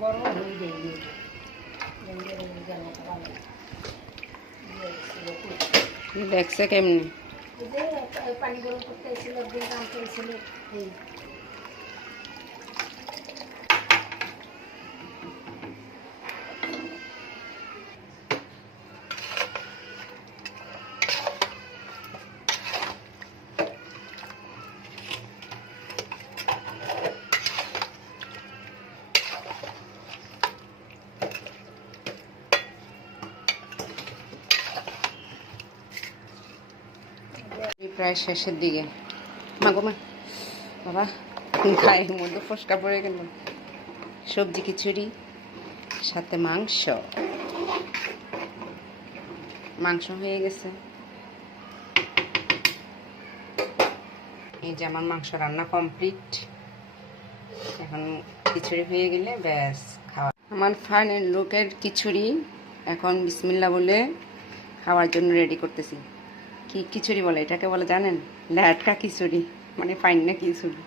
বড় হয়ে গেল দেখছে কেমনি পানি গরম করতে এসেছিল একদিন কাম করেছিল এই প্রায় শেষের দিকে মাগো মা বাবা গায়ের মধ্যে ফসকা পড়ে গেল। সবজি খিচুড়ি সাথে মাংস হয়ে গেছে। এই যে আমার মাংস রান্না কমপ্লিট। এখন খিচুড়ি হয়ে গেলে ব্যাস খাওয়া। আমার ফাইনাল লুকের খিচুড়ি এখন বিসমিল্লাহ বলে খাওয়ার জন্য রেডি করতেছি। কি খিচুড়ি বলে এটাকে বলে জানেন? ল্যাটকা খিচুড়ি, মানে ফাইনা খিচুড়ি।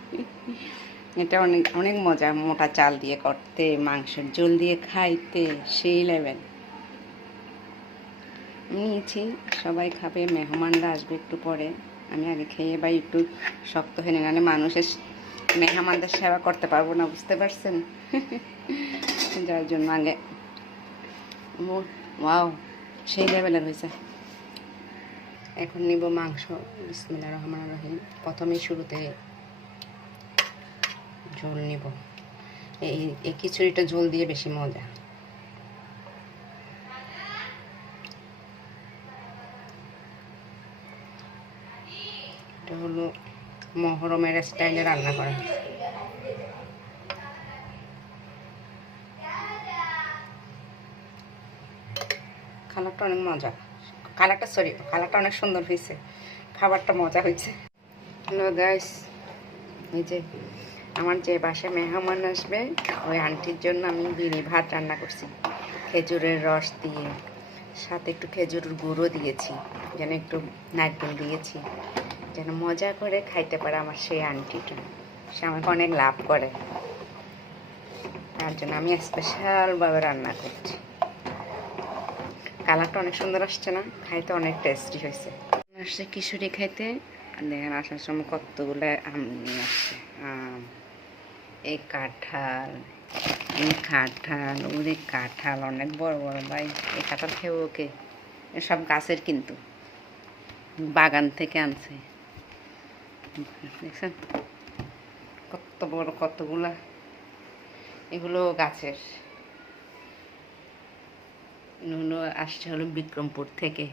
এটা অনেক অনেক মজা, মোটা চাল দিয়ে করতে, মাংসের ঝোল দিয়ে খাইতে সেই লেভেল। নিয়েছি, সবাই খাবে, মেহমানরা আসবে একটু পরে। আমি আগে খেয়ে বা একটু শক্ত হয়ে নিলে মানুষের মেহমানদের সেবা করতে পারবো না, বুঝতে পারছেন? যার জন্য আগে ওয়াও সেই লেভেলের হয়েছে। এখন নিব মাংস। বিসমিল্লাহির রহমানির রহিম। প্রথমেই শুরুতে ঝোল নিব। এই খিচুড়িটা ঝোল দিয়ে বেশি মজা। এটা হলো মহরমের স্টাইলে রান্না করা। কালারটা অনেক মজা, কালারটা অনেক সুন্দর হয়েছে, খাবারটা মজা হয়েছে। হ্যালো গাইস, এই যে আমার যে বাসায় মেহমান আসবে ওই আন্টির জন্য আমি বিনি ভাত রান্না করছি খেজুরের রস দিয়ে, সাথে একটু খেজুরের গুঁড়ো দিয়েছি, যেন একটু নারকেল দিয়েছি, যেন মজা করে খাইতে পারে আমার সেই আন্টিটা। সে আমাকে অনেক লাভ করে, তার জন্য আমি স্পেশালভাবে রান্না করছি। কালারটা অনেক সুন্দর আসছে না? খাইতে অনেক টেস্টি হয়েছে। আসছে খিচুড়ি খাইতে। দেখেন আসার সময় কতগুলো আম নিয়ে আসছে। আম, এই কাঁঠাল, ওরে কাঁঠাল অনেক বড় বড় ভাই। এই কাঁঠাল খেয়ে ওকে, সব গাছের কিন্তু, বাগান থেকে আনছে। দেখছেন কত বড় কতগুলা, এগুলো গাছের। এগুলো আসছে হলো বিক্রমপুর থেকে।